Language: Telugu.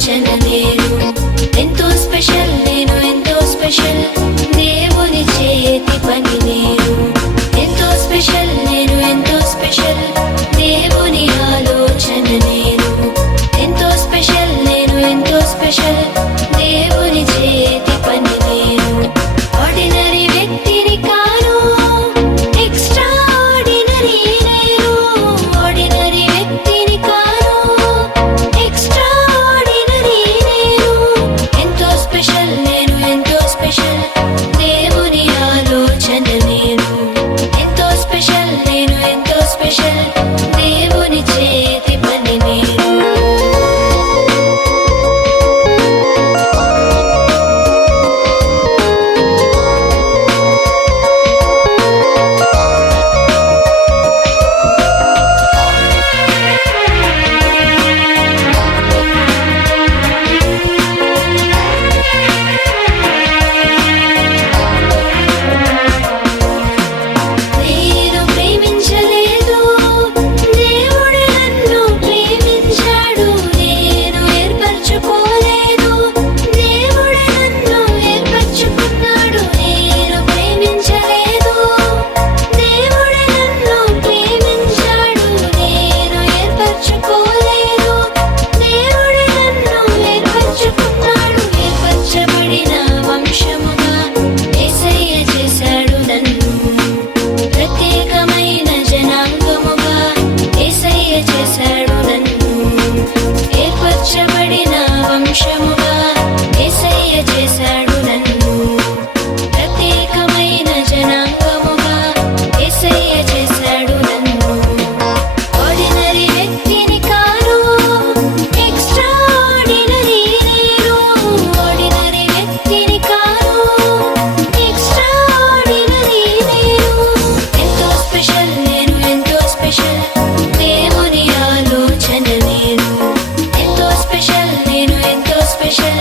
ఆలోచన నేను ఎంతో స్పెషల్, నేను ఎంతో స్పెషల్, దేవుని చేతి పని నేను ఎంతో స్పెషల్, నేను ఎంతో స్పెషల్, దేవుని ఆలోచన నేను ఎంతో స్పెషల్, నేను ఎంతో స్పెషల్, దేవుని చేతి పని నేను ఆర్డినరీ వ్యక్తిని కాను, ఎక్స్ట్రా ఆర్డినరీ నేను ఆర్డినరీ వ్యక్తిని కాను, ఎక్స్ట్రా ఆర్డినరీ నేను ఎంతో స్పెషల్, నేను ఎంతో స్పెషల్, దేవుని ఆలోచన నేను ఎంతో స్పెషల్, నేను ఎంతో స్పెషల్, దేవుని చేతి పని నేను నేను ప్రేమించలేదు, దేవుడే నన్ను ప్రేమించాడు, నేను ఏర్పరచుకోలేదు, దేవుడే నన్ను ఏర్పరచుకున్నాడు. నేను ప్రేమించలేదు, దేవుడే నన్ను ప్రేమించాడు, నేను ఏర్పరచుకోలేదు, దేవుడే నన్ను ఏర్పరచుకున్నాడు. ఏర్పరచబడిన వంశముగా యేసయ్య చేశాడు నన్ను, ప్రత్యేకమైన జనాంగముగా యేసయ్య చేశాడు నన్ను, ఏర్పరచబడిన వంశముగా యేసయ్య చేశాడు నన్ను, ప్రత్యేకమైన జనాంగముగా యేసయ్య చేశాడు నన్ను ఆర్డినరీ వ్యక్తిని కాను, ఎక్స్ట్రా ఆర్డినరీ నేను ఆర్డినరీ వ్యక్తిని కాను, ఎక్స్ట్రా ఆర్డినరీ నేను ఎంతో స్పెషల్, నేను ఎంతో స్పెషల్, దేవుని ఆలోచన నేను ఎంతో స్పెషల్, నేను ఎంతో స్పెషల్,